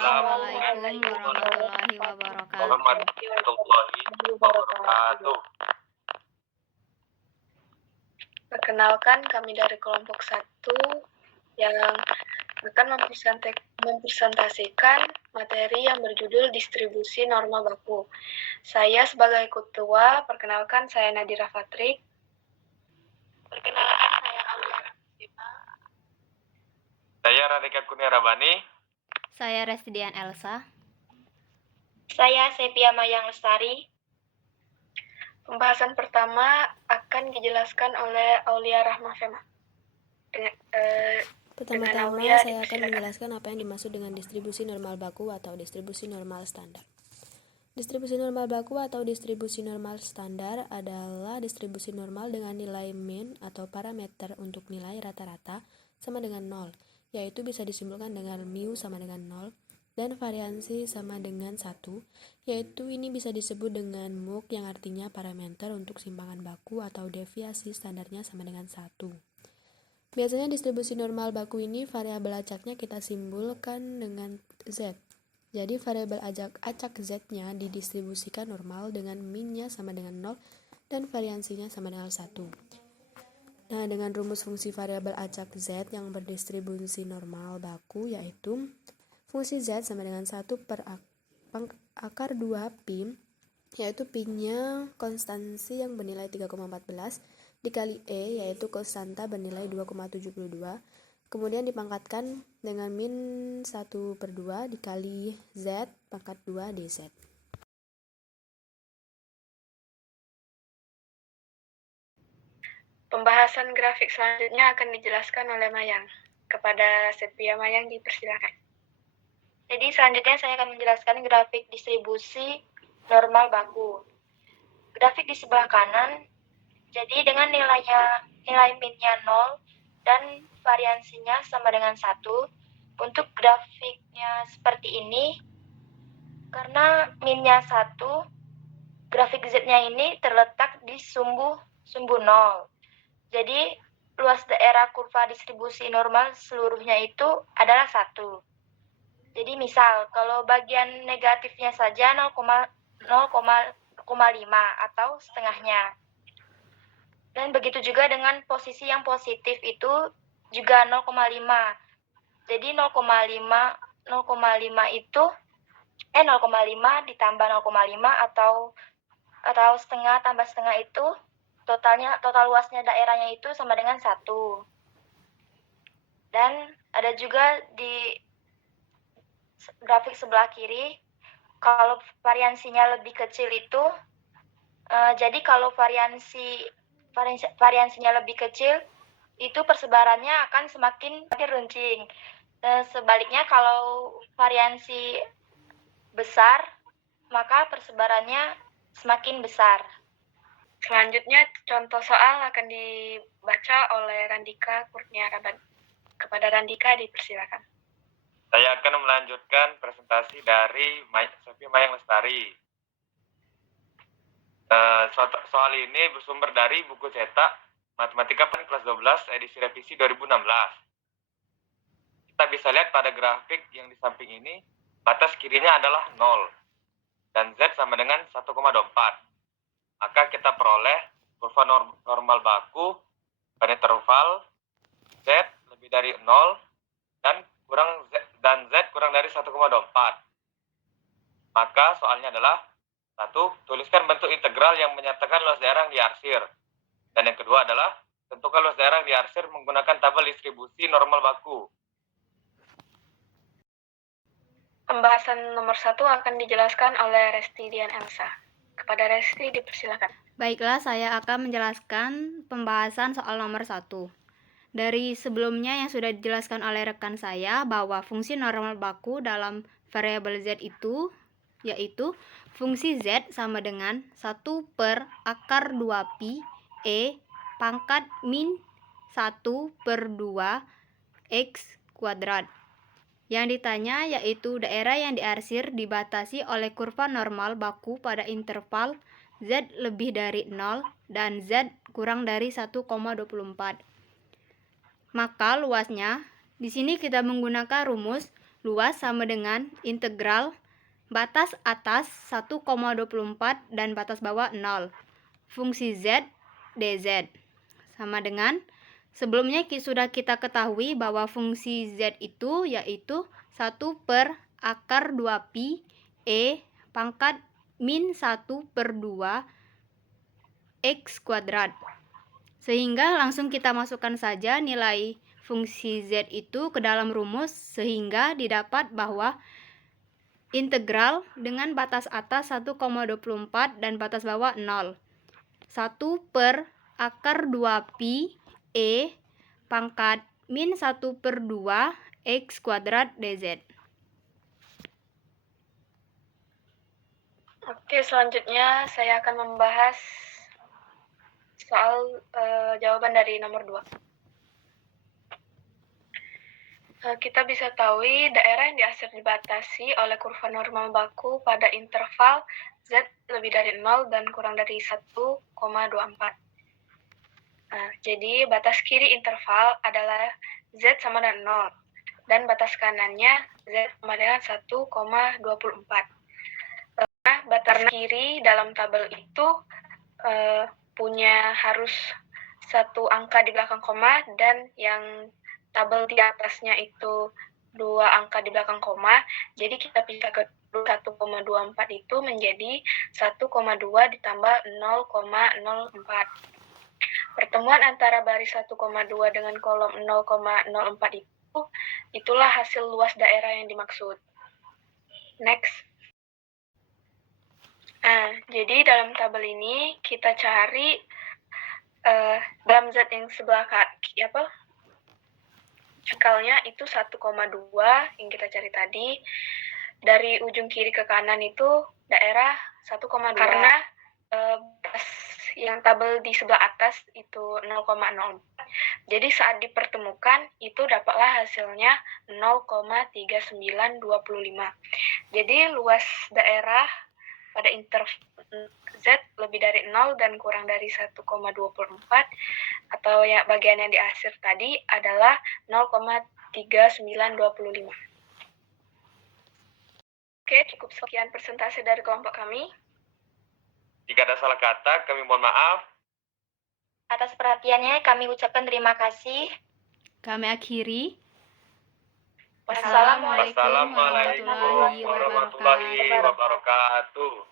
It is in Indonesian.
Assalamualaikum warahmatullahi wabarakatuh. warahmatullahi wabarakatuh. Perkenalkan, kami dari kelompok 1 yang akan mempresentasikan materi yang berjudul distribusi norma baku. Saya sebagai ketua, perkenalkan saya Nadira Fatrik. Perkenalkan saya Aulia. Saya Radika Kurnia Rabani. Saya Restidian Elsa. Saya Sepia Mayang Lestari. Pembahasan pertama akan dijelaskan oleh Aulia Rahma Fema. Pertama-tama saya akan menjelaskan apa yang dimaksud dengan distribusi normal baku atau distribusi normal standar. Distribusi normal baku atau distribusi normal standar adalah distribusi normal dengan nilai mean atau parameter untuk nilai rata-rata sama dengan 0, yaitu bisa disimpulkan dengan mu sama dengan 0 dan variansi sama dengan 1, yaitu ini bisa disebut dengan MUK yang artinya parameter untuk simpangan baku atau deviasi standarnya sama dengan 1. Biasanya distribusi normal baku ini variabel acaknya kita simbolkan dengan Z. Jadi variabel acak Z-nya didistribusikan normal dengan min-nya sama dengan 0 dan variansinya sama dengan 1. Nah, dengan rumus fungsi variabel acak Z yang berdistribusi normal baku yaitu fungsi Z sama dengan 1 per akar 2 pi, yaitu pi-nya konstansi yang bernilai 3,14 dikali E, yaitu konstanta bernilai 2,72, kemudian dipangkatkan dengan min 1 per 2 dikali Z pangkat 2 dz. Pembahasan grafik selanjutnya akan dijelaskan oleh Mayang. Kepada Sepia Mayang dipersilakan. Jadi selanjutnya saya akan menjelaskan grafik distribusi normal baku. Grafik di sebelah kanan, jadi dengan nilai min-nya 0 dan variansinya sama dengan 1. Untuk grafiknya seperti ini, karena min-nya 1, grafik Z-nya ini terletak di sumbu 0. Jadi luas daerah kurva distribusi normal seluruhnya itu adalah 1. Jadi misal, kalau bagian negatifnya saja 0,5 atau setengahnya. Dan begitu juga dengan posisi yang positif itu juga 0,5. Jadi 0,5 itu 0,5 ditambah 0,5 atau setengah tambah setengah itu total luasnya daerahnya itu sama dengan 1. Dan ada juga di grafik sebelah kiri, kalau variansinya lebih kecil itu jadi kalau variansinya lebih kecil, itu persebarannya akan semakin runcing. Sebaliknya kalau variansi besar, maka persebarannya semakin besar. Selanjutnya, contoh soal akan dibaca oleh Randika Kurnia Rabani. Kepada Randika dipersilakan. Saya akan melanjutkan presentasi dari Sepia Mayang Lestari. Soal ini bersumber dari buku cetak Matematika kelas 12 edisi revisi 2016. Kita bisa lihat pada grafik yang di samping ini, batas kirinya adalah 0 dan Z sama dengan 1,24. Maka kita peroleh kurva normal baku pada interval Z lebih dari 0 dan Z kurang dari 1,24. Maka soalnya adalah 1. Tuliskan bentuk integral yang menyatakan luas daerah yang diarsir. Dan yang kedua adalah tentukan luas daerah yang diarsir menggunakan tabel distribusi normal baku. Pembahasan nomor 1 akan dijelaskan oleh Restidian Elsa. Kepada Resti dipersilakan. Baiklah, saya akan menjelaskan pembahasan soal nomor 1. Dari sebelumnya yang sudah dijelaskan oleh rekan saya bahwa fungsi normal baku dalam variabel Z itu yaitu fungsi Z sama dengan 1 per akar 2 pi E pangkat min 1 per 2 X kuadrat. Yang ditanya yaitu daerah yang diarsir dibatasi oleh kurva normal baku pada interval Z lebih dari 0 dan Z kurang dari 1,24. Maka luasnya, di sini kita menggunakan rumus luas sama dengan integral batas atas 1,24 dan batas bawah 0 fungsi z dz. Sama dengan sebelumnya sudah kita ketahui bahwa fungsi z itu yaitu 1 per akar 2pi e pangkat min 1 per 2 x kuadrat. Sehingga langsung kita masukkan saja nilai fungsi z itu ke dalam rumus sehingga didapat bahwa integral dengan batas atas 1,24 dan batas bawah 0. 1 per akar 2pi e pangkat min 1 per 2 x kuadrat dz. Oke, selanjutnya saya akan membahas soal jawaban dari nomor 2. Kita bisa tahu daerah yang dibatasi oleh kurva normal baku pada interval z lebih dari 0 dan kurang dari 1,24. Jadi batas kiri interval adalah z sama dengan 0 dan batas kanannya z sama dengan 1,24. Batas kiri dalam tabel itu punya harus satu angka di belakang koma dan yang tabel di atasnya itu 2 angka di belakang koma. Jadi kita bisa ke 1,24 itu menjadi 1,2 ditambah 0,04. Pertemuan antara baris 1,2 dengan kolom 0,04 itulah hasil luas daerah yang dimaksud. Next. Jadi dalam tabel ini kita cari dalam Z yang sebelah jengkalnya itu 1,2 yang kita cari tadi. Dari ujung kiri ke kanan itu daerah 1,2. Karena yang tabel di sebelah atas itu 0,04. Jadi saat dipertemukan itu dapatlah hasilnya 0,3925. Jadi luas daerah pada interval Z lebih dari 0 dan kurang dari 1,24 atau ya bagian yang di akhir tadi adalah 0,3925. Oke, cukup sekian presentasi dari kelompok kami. Jika ada salah kata, kami mohon maaf. Atas perhatiannya kami ucapkan terima kasih. Kami akhiri. Wassalamualaikum Wassalamualaikum warahmatullahi wabarakatuh.